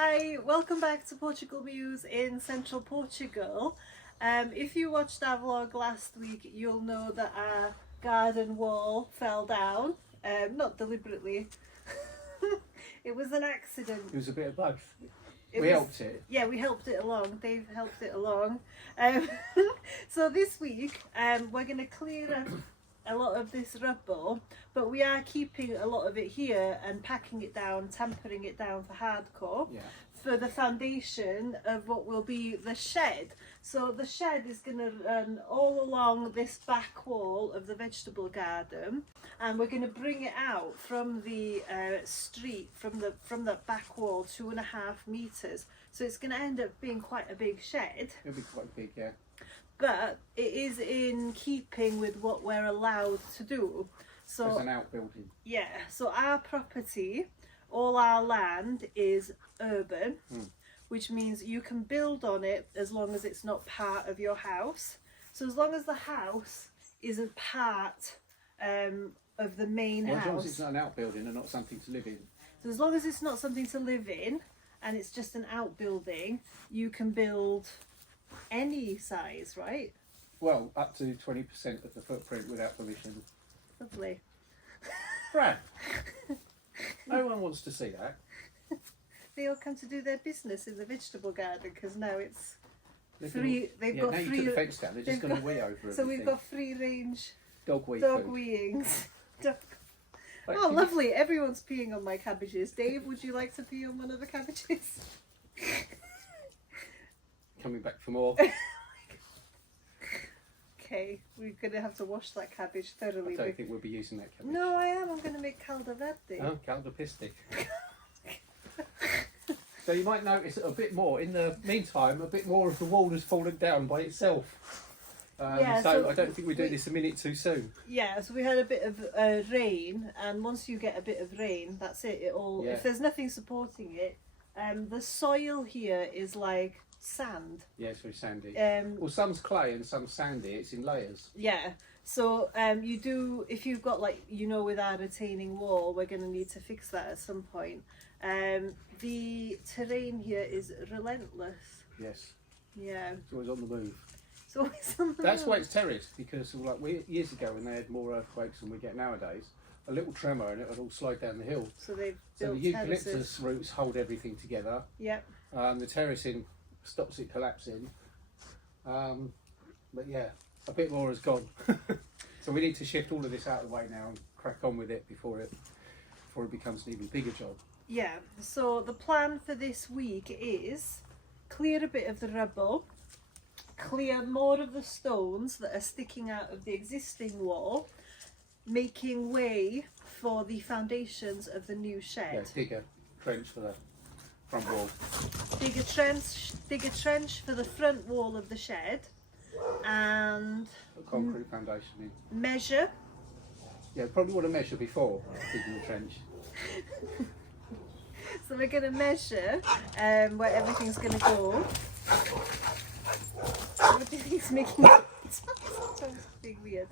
Hi, welcome back to Portugal Muse in central Portugal. If you watched our vlog last week, you'll know that our garden wall fell down, not deliberately. It was an accident. It was a bit of both. We helped it. Yeah, we helped it along. Dave helped it along. So this week, we're going to clear up a lot of this rubble, but we are keeping a lot of it here and packing it down, tampering it down for hardcore, for the foundation of what will be the shed. So the shed is going to run all along this back wall of the vegetable garden, and we're going to bring it out from the street, from the back wall, 2.5 meters. So it's going to end up being quite a big shed. It'll be quite big, yeah. But it is in keeping with what we're allowed to do. So it's an outbuilding. Yeah, so our property, all our land is urban, which means you can build on it as long as it's not part of your house. So as long as the house isn't part of the main house. As long as it's not an outbuilding and not something to live in. So as long as it's not something to live in and it's just an outbuilding, you can build any size, right? Well, up to 20% of the footprint without permission. Lovely. Brad, no one wants to see that. They all come to do their business in the vegetable garden because now it's They've free. They've got now free. you took the fence down, they're just going to wee over everything. So we've got free range dog wee dog food. weeings. Like, Oh, lovely! Everyone's peeing on my cabbages. Dave, would you like to pee on one of the cabbages? Coming back for more. Okay, we're going to have to wash that cabbage thoroughly. I don't think we'll be using that cabbage. No, I am. I'm going to make caldo verde. Oh, caldo pistic. So you might notice a bit more. In the meantime, a bit more of the wall has fallen down by itself. So I don't think we do this a minute too soon. Yeah, so we had a bit of rain, and once you get a bit of rain, that's it. It all. Yeah. If there's nothing supporting it, the soil here is like sand. Yeah, it's very sandy. Well, some's clay and some's sandy. It's in layers. Yeah. So you do, if you've got with our retaining wall, we're going to need to fix that at some point. The terrain here is relentless. Yes. Yeah. It's always on the move. It's always on the That's move. why it's terraced, because years ago when they had more earthquakes than we get nowadays, a little tremor and it would all slide down the hill. So they've So built the eucalyptus terraces. roots hold everything together. Yep. The terracing stops it collapsing. But yeah, a bit more has gone. So we need to shift all of this out of the way now and crack on with it before it becomes an even bigger job. Yeah, so the plan for this week is clear a bit of the rubble, clear more of the stones that are sticking out of the existing wall, making way for the foundations of the new shed. Yeah, dig a trench for the front wall. Dig a trench for the front wall of the shed, and A concrete foundation in. measure. Yeah, probably want to measure before digging the trench. So we're going to measure where everything's going to go. Everything's making it sounds being weird.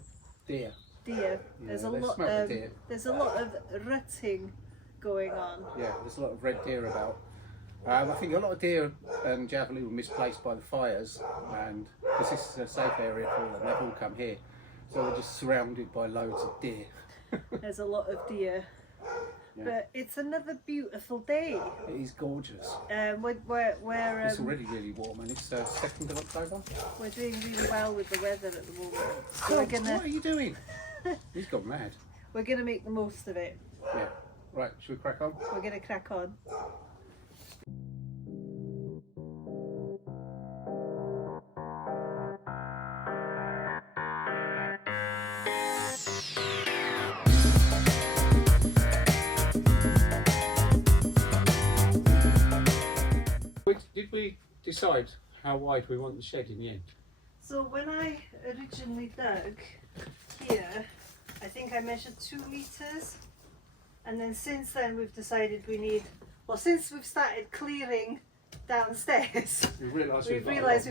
Deer. Deer. There's a they lot smell the of deer. there's a lot of rutting going on. Yeah, there's a lot of red deer about. I think a lot of deer and javelin were misplaced by the fires, and because this is a safe area for them, they've all come here. So we're just surrounded by loads of deer. There's a lot of deer. Yeah. But it's another beautiful day. It is gorgeous. We're It's already really warm, and it's 2nd of October. we're doing really well with the weather at the moment. So God, we're gonna what are you doing? He's gone mad. we're gonna make the most of it. Yeah. Right, should we crack on? We're gonna crack on. Did we decide how wide we want the shed in the end? So when I originally dug here, I think I measured 2 meters, and then since then we've decided we need, since we've started clearing downstairs, We've realised we've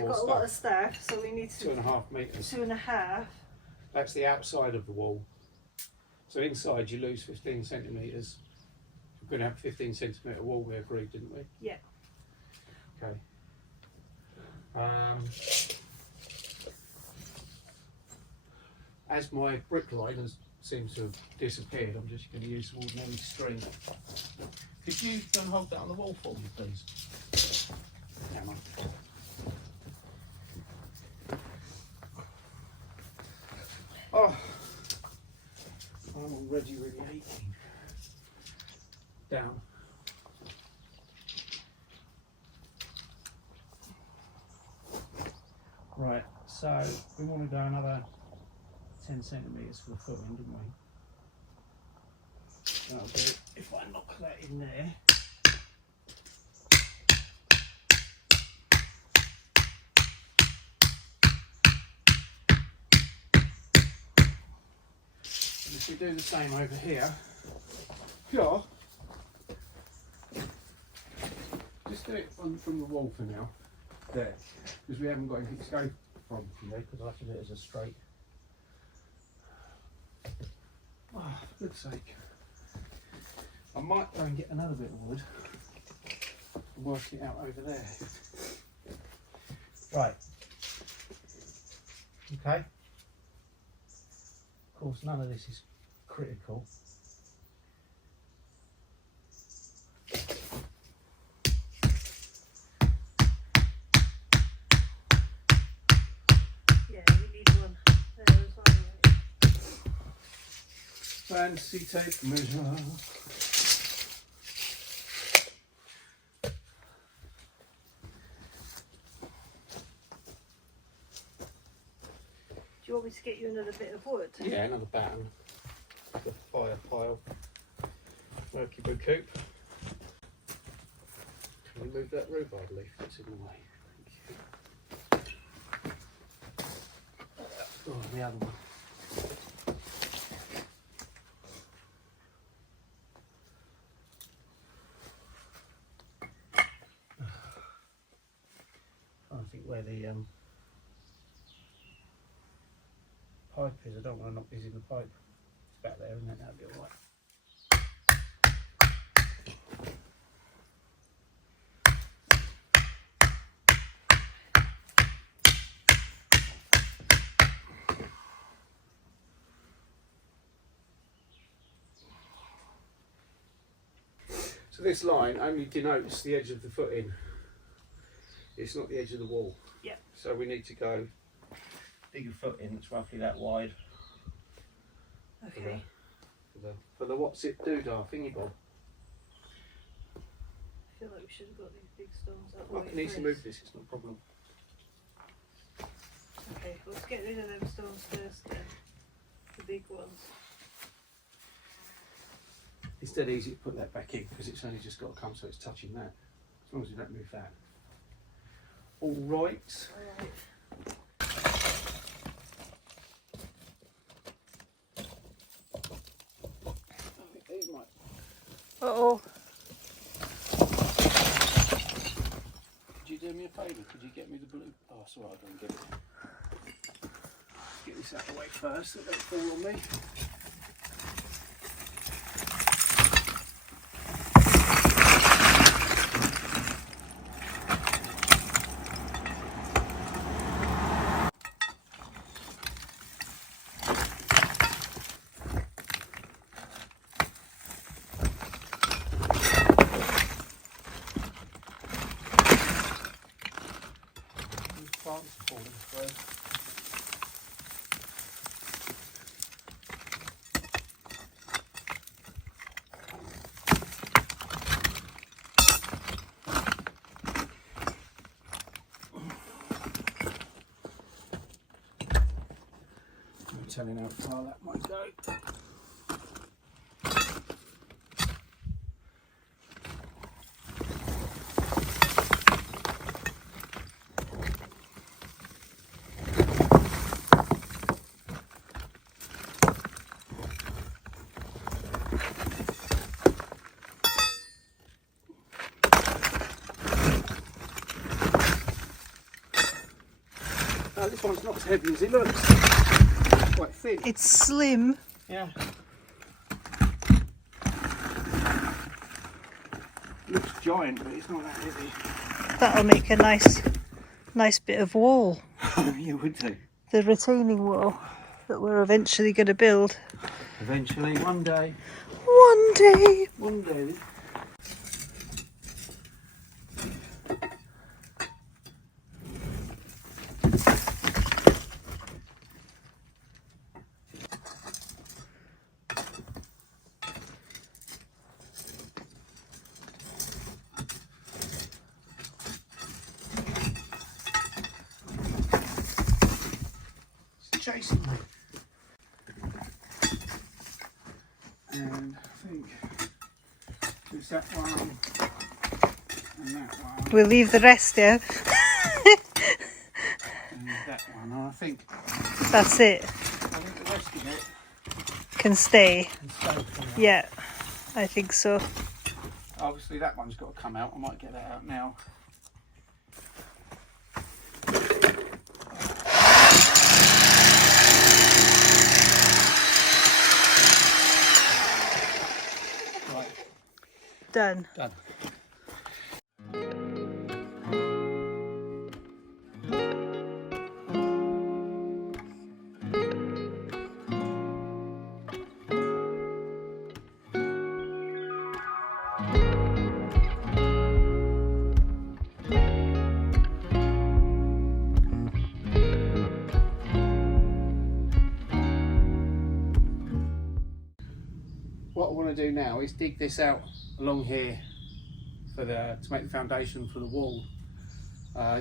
got a lot of stuff, so we need to 2.5 metres. 2.5. That's the outside of the wall. So inside you lose 15 centimetres. We're going to have a 15 centimetre wall, we agreed, didn't we? Yeah. Okay. As my brick line seems to have disappeared, I'm just going to use some ordinary string. Could you go and hold that on the wall for me, please? Hang on. Oh, I'm already really aching. Down. Right, so we want to go another 10 centimetres for the footing, didn't we? That'll do if I knock that in there. And if we do the same over here, yeah, just do it from the wall for now, there, because we haven't got anything to go from there, because I have to do it as a straight. Oh, for good's sake. I might go and get another bit of wood and work it out over there. Right. Okay. Of course, none of this is critical. Yeah, we need one there as well. Fancy tape measure. Do you want me to get you another bit of wood? Yeah, another batten. The fire pile. Murky Boo Coop. Can we move that rhubarb leaf that's in the way? Thank you. Oh, the other one. I think where the pipe is, I don't want to knock these in the pipe. It's back there, and then that'll be alright. So this line only denotes the edge of the footing. It's not the edge of the wall. Yep. So we need to go dig a foot in that's roughly that wide. Okay. For the what's it doodah thingy bob. I feel like we should have got these big stones out the I way can easily first. move this, it's not a problem. Okay, let's get rid of them stones first then. The big ones. It's dead easy to put that back in because it's only just got to come so it's touching that. As long as you don't move that. Alright. Alright. Uh-oh. Could you do me a favour? Could you get me the blue? Oh, it's alright, I'll go and get it. Get this out of the way first so it don't fall on me. Telling how far that might go. This one's not as heavy as it looks. Quite thin. It's slim. Yeah. Looks giant, but it's not that heavy. That'll make a nice bit of wall. You would do. The retaining wall that we're eventually going to build. Eventually, one day. One day. One day. Chasing me. And I think there's that one and that one. We'll leave the rest there. And that one. And I think That's it. the rest of it Can stay. can stay for now. Yeah, I think so. Obviously that one's got to come out. I might get that out now. Right, Done. done. What I want to do now is dig this out along here to make the foundation for the wall.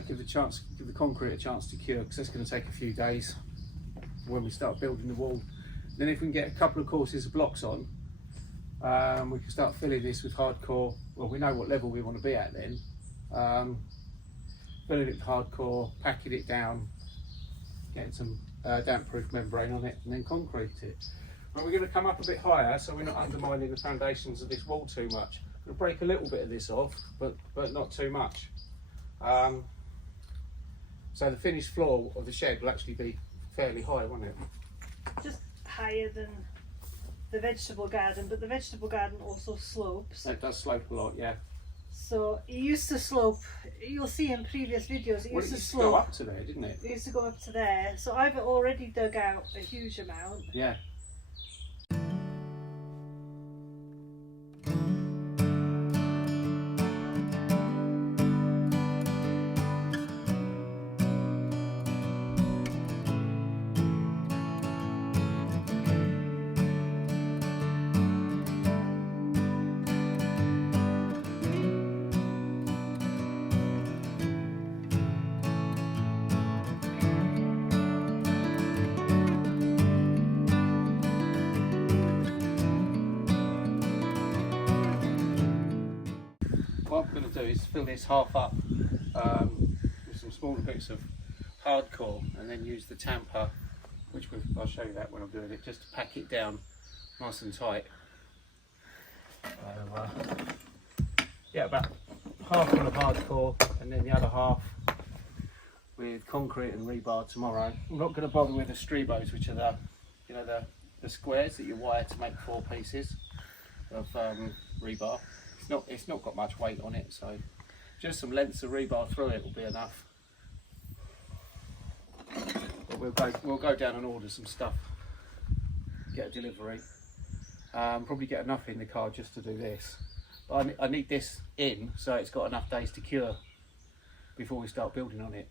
Give the concrete a chance to cure, because that's going to take a few days when we start building the wall. Then if we can get a couple of courses of blocks on, we can start filling this with hardcore. Well, we know what level we want to be at then. Filling it with hardcore, packing it down, getting some damp-proof membrane on it, and then concrete it. But we're going to come up a bit higher so we're not undermining the foundations of this wall too much. We'll break a little bit of this off, but not too much. So the finished floor of the shed will actually be fairly high, won't it? Just higher than the vegetable garden, but the vegetable garden also slopes. It does slope a lot, yeah. So it used to slope, you'll see in previous videos, it Well, used it to used to slope. go up to there, didn't it? It used to go up to there. So I've already dug out a huge amount. Yeah. What I'm going to do is fill this half up with some smaller bits of hardcore, and then use the tamper, which I'll show you that when I'm doing it, just to pack it down nice and tight. Yeah, about half full of hardcore, and then the other half with concrete and rebar tomorrow. I'm not going to bother with the stribos, which are the squares that you wire to make 4 pieces of rebar. It's not got much weight on it, so just some lengths of rebar through it will be enough. But we'll go down and order some stuff, get a delivery. Probably get enough in the car just to do this. But I need this in so it's got enough days to cure before we start building on it.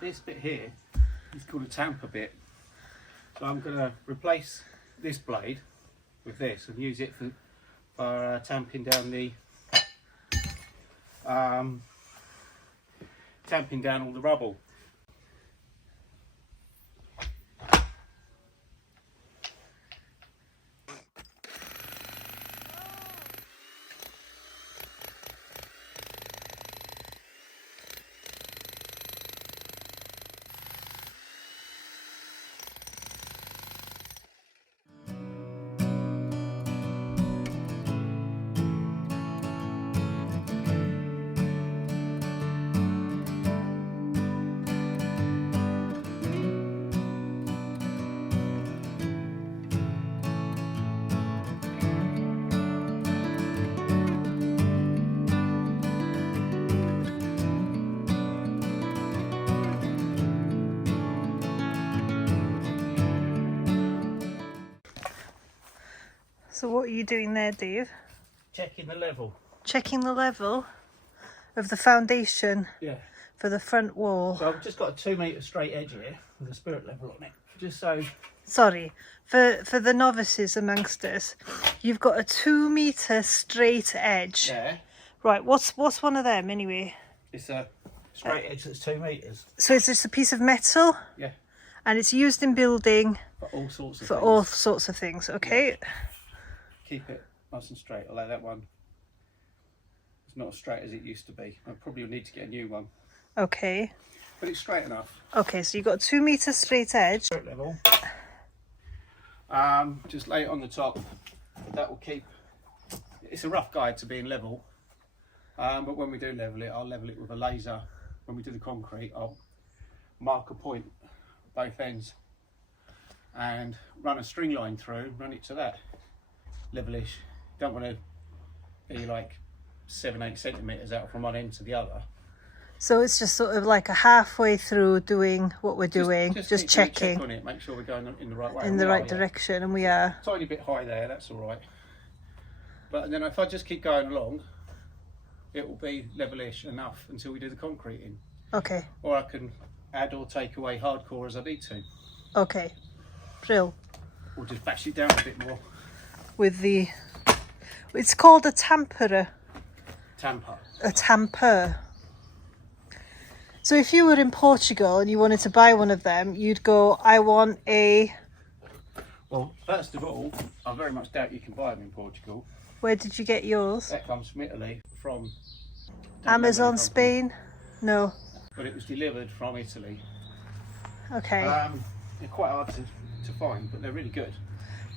This bit here is called a tamper bit. So I'm going to replace this blade with this and use it for tamping down all the rubble. So what are you doing there, Dave? Checking the level. Checking the level of the foundation Yeah. for the front wall. So I've just got a 2 metre straight edge here with a spirit level on it. Just so... Sorry, for the novices amongst us, you've got a 2 metre straight edge. Yeah. Right, what's one of them anyway? It's a straight edge that's 2 metres. So it's just a piece of metal? Yeah. And it's used in building For all sorts of for things. all sorts of things, okay? Yeah. Keep it nice and straight, although that one is not as straight as it used to be. I probably need to get a new one. Okay. But it's straight enough. Okay, so you've got a 2 metre straight edge. Straight level. Just lay it on the top. That will keep... It's a rough guide to being level. But when we do level it, I'll level it with a laser. When we do the concrete, I'll mark a point both ends and run a string line through, run it to that levelish. Don't want to be like 7-8 centimetres out from one end to the other. So it's just sort of like a halfway through doing what we're doing, just checking check on it, make sure we're going in the right way. in the right direction, and we are. Tiny bit high there, that's all right. But then if I just keep going along, it will be levelish enough until we do the concreting. Okay. Or I can add or take away hardcore as I need to. Okay. Brill. Or just bash it down a bit more. With the, it's called a tamperer. Tamper. A tamper. So if you were in Portugal and you wanted to buy one of them, you'd go, I want a... Well, first of all, I very much doubt you can buy them in Portugal. Where did you get yours? That comes from Italy, from... Amazon, Spain? No. But it was delivered from Italy. Okay. They're quite hard to find, but they're really good.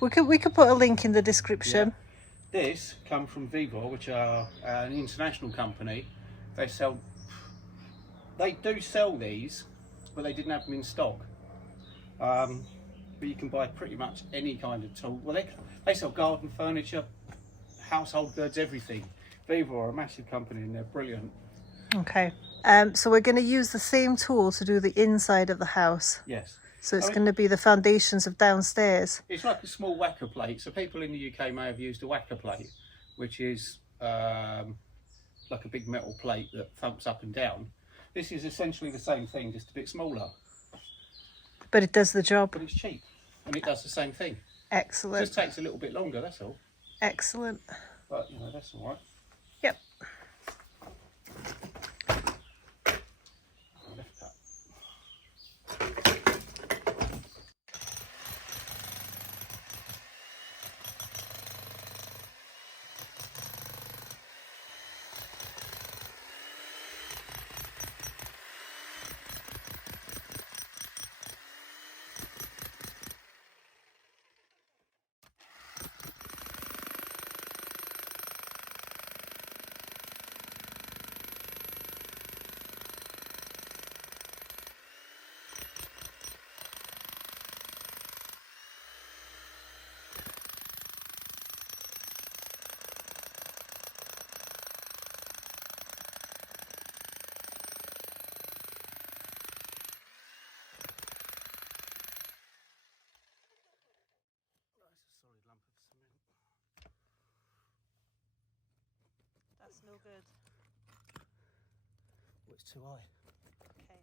We could put a link in the description. Yeah. This come from Vivor, which are an international company. They do sell these, but they didn't have them in stock. But you can buy pretty much any kind of tool. Well, they sell garden furniture, household goods, everything. Vivor are a massive company and they're brilliant. Okay. So we're going to use the same tool to do the inside of the house. Yes. So it's going to be the foundations of downstairs. It's like a small whacker plate. So people in the UK may have used a whacker plate, which is like a big metal plate that thumps up and down. This is essentially the same thing, just a bit smaller. But it does the job. But it's cheap and it does the same thing. Excellent. It just takes a little bit longer, that's all. Excellent. But, you know, that's all right. Yep. Left cut. That's no good. Oh, it's too high. Okay.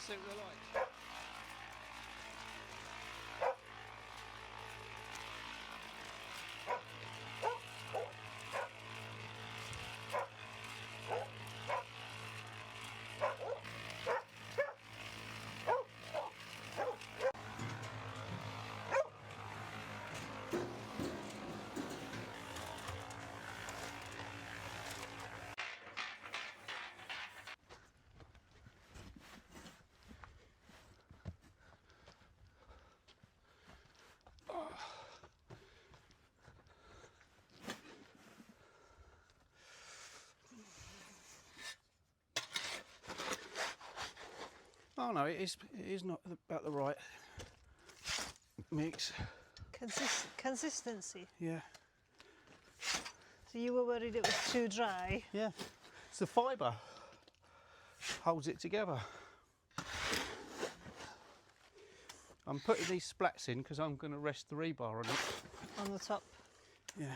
to see what they're like. Oh no, it is not about the right mix. Consistency. Yeah. So you were worried it was too dry? Yeah. It's the fibre holds it together. I'm putting these splats in because I'm going to rest the rebar on it. On the top? Yeah.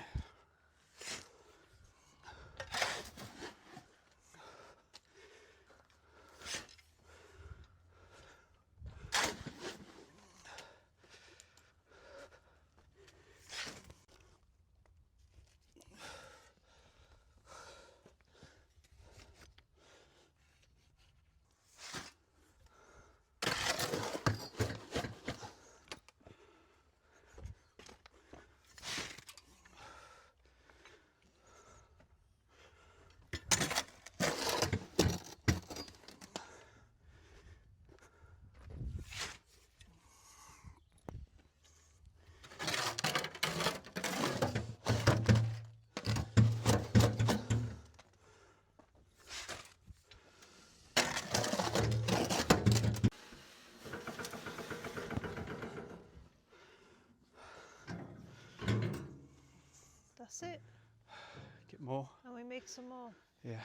That's it? Get more. And we make some more? Yeah.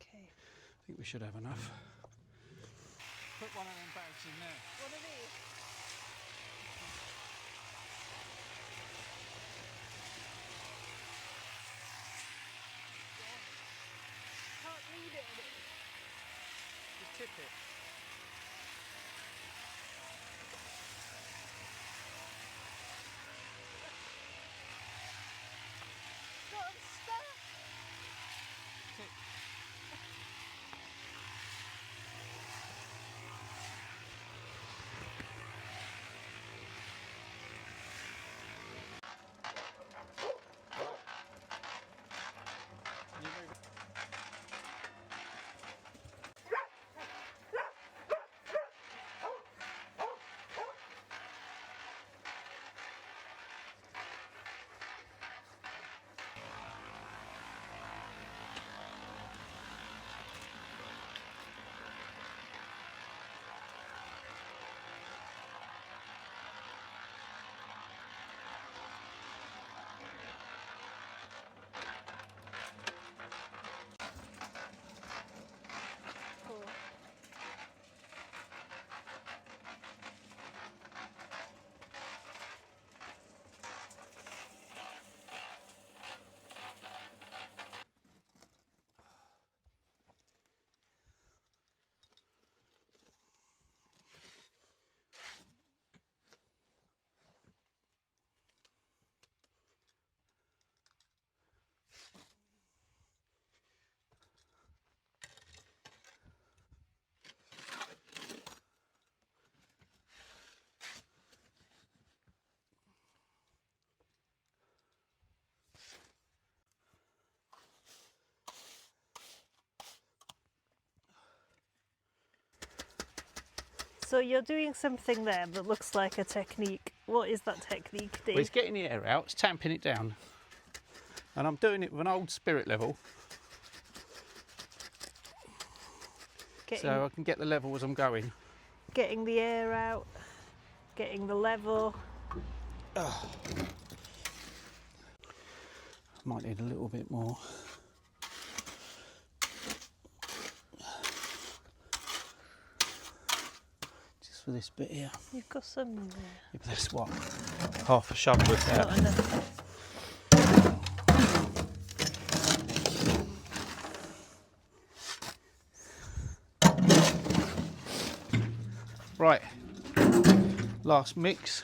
Okay. I think we should have enough. Put one of them bags in there. What are these? Can't read it. Just tip it. Got stuff. Tip. Can you move it? Cool. So you're doing something there that looks like a technique. What is that technique, Dave? Well, it's getting the air out, it's tamping it down. And I'm doing it with an old spirit level. So I can get the level as I'm going. Getting the air out, getting the level. Might need a little bit more. Just for this bit here. You've got some in there. Yeah, but that's what, half a shovel with that. Not enough. Right, last mix.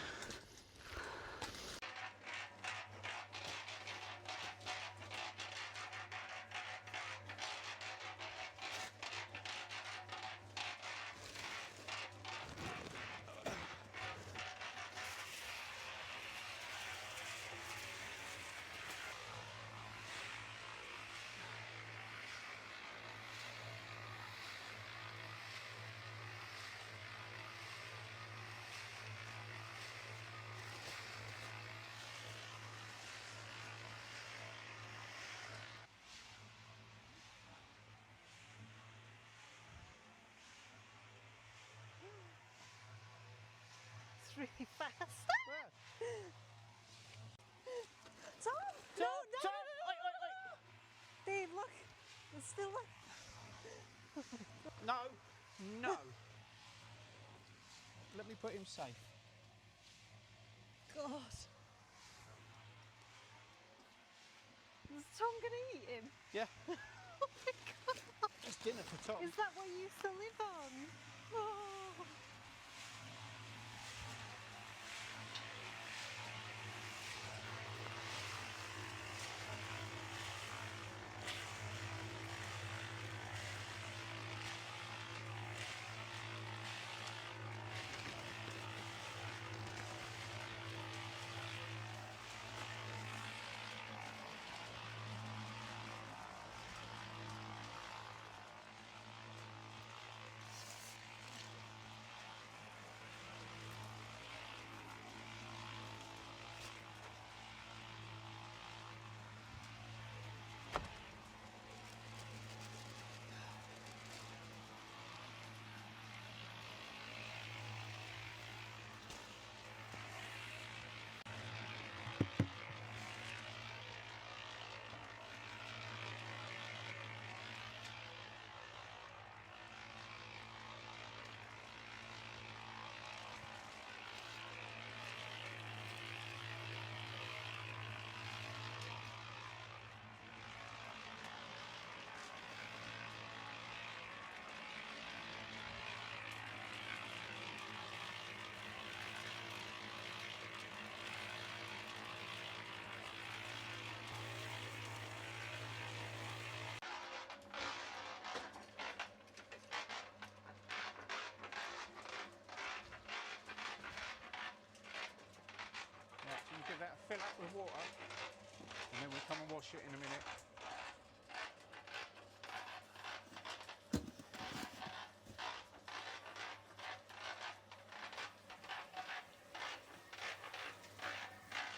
It's really fast. Tom! No, no, no, no, Dave, look. It's still like... No, no. Let me put him safe. God. Is Tom gonna eat him? Yeah, Oh my God. it's dinner for Tom. Is that what you used to live on? Oh. Right, so you give that a fill up with water, and then we'll come and wash it in a minute.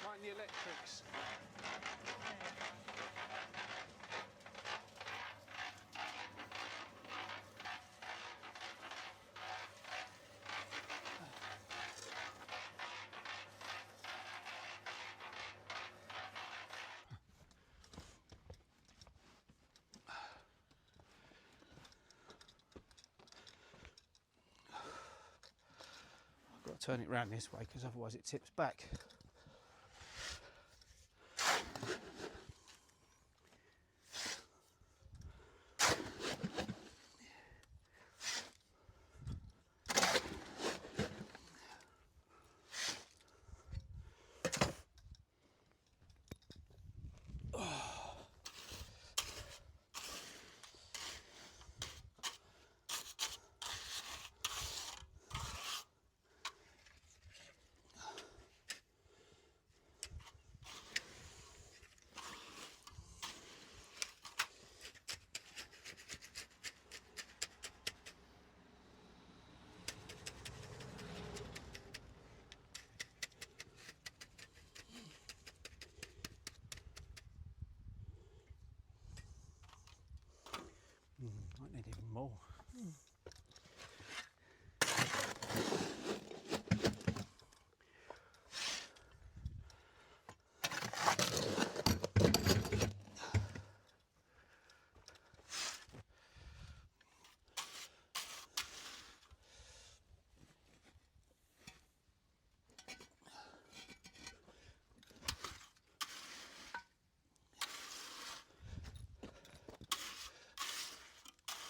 Mind the electrics. I've got to turn it round this way because otherwise it tips back. Might need even more.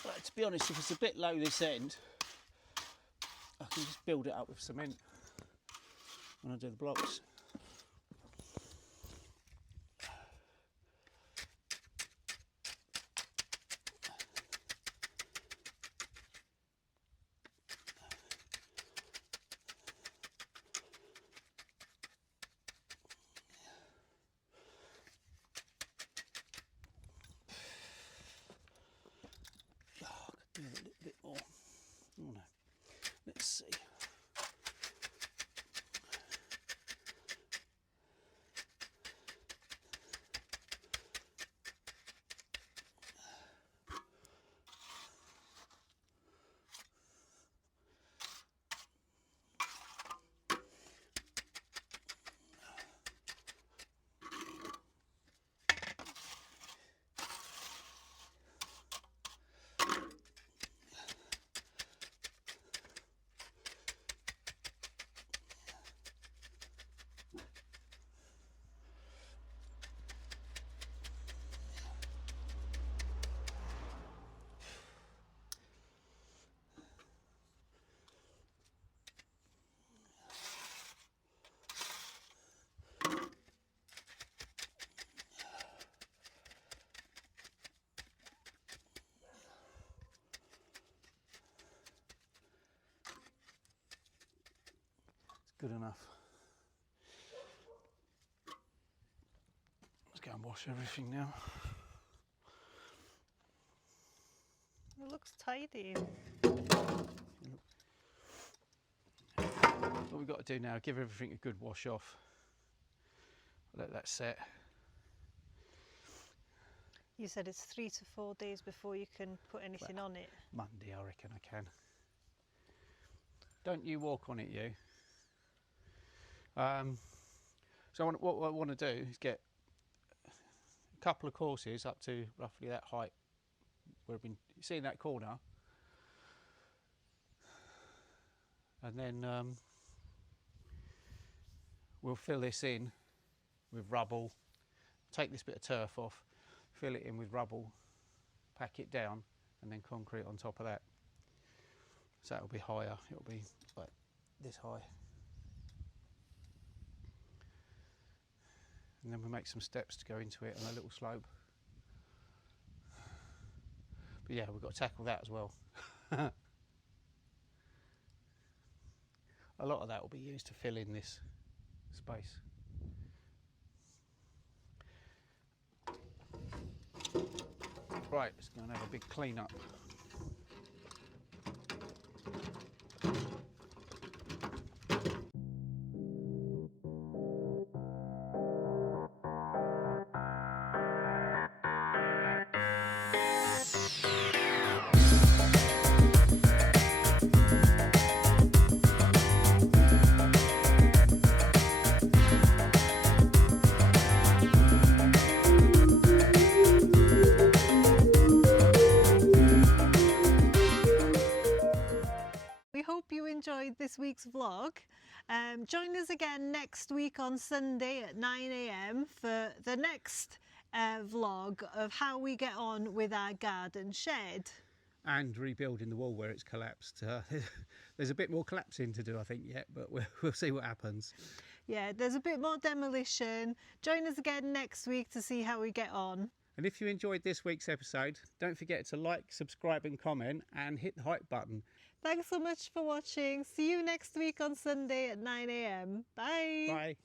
Right, to be honest, if it's a bit low this end, I can just build it up with cement when I do the blocks. Do a little bit more. Oh no. Let's see. Good enough. Let's go and wash everything now. It looks tidy. What we've got to do now, give everything a good wash off. Let that set. You said it's 3 to 4 days before you can put anything on it. Monday, I reckon I can. Don't you walk on it, you. So what I want to do is get a couple of courses up to roughly that height where we've been seeing that corner, and then we'll fill this in with rubble, take this bit of turf off, fill it in with rubble, pack it down, and then concrete on top of that. So it'll be higher, it'll be like this high. And then we'll make some steps to go into it and a little slope. But yeah, we've got to tackle that as well. A lot of that will be used to fill in this space. Right, let's go and have a big clean up. We hope you enjoyed this week's vlog. Join us again next week on Sunday at 9 AM for the next vlog of how we get on with our garden shed. And rebuilding the wall where it's collapsed. There's a bit more collapsing to do, I think, yet, but we'll see what happens. Yeah, there's a bit more demolition. Join us again next week to see how we get on. And if you enjoyed this week's episode, don't forget to like, subscribe and comment and hit the hype button. Thanks so much for watching. See you next week on Sunday at 9 AM. Bye. Bye.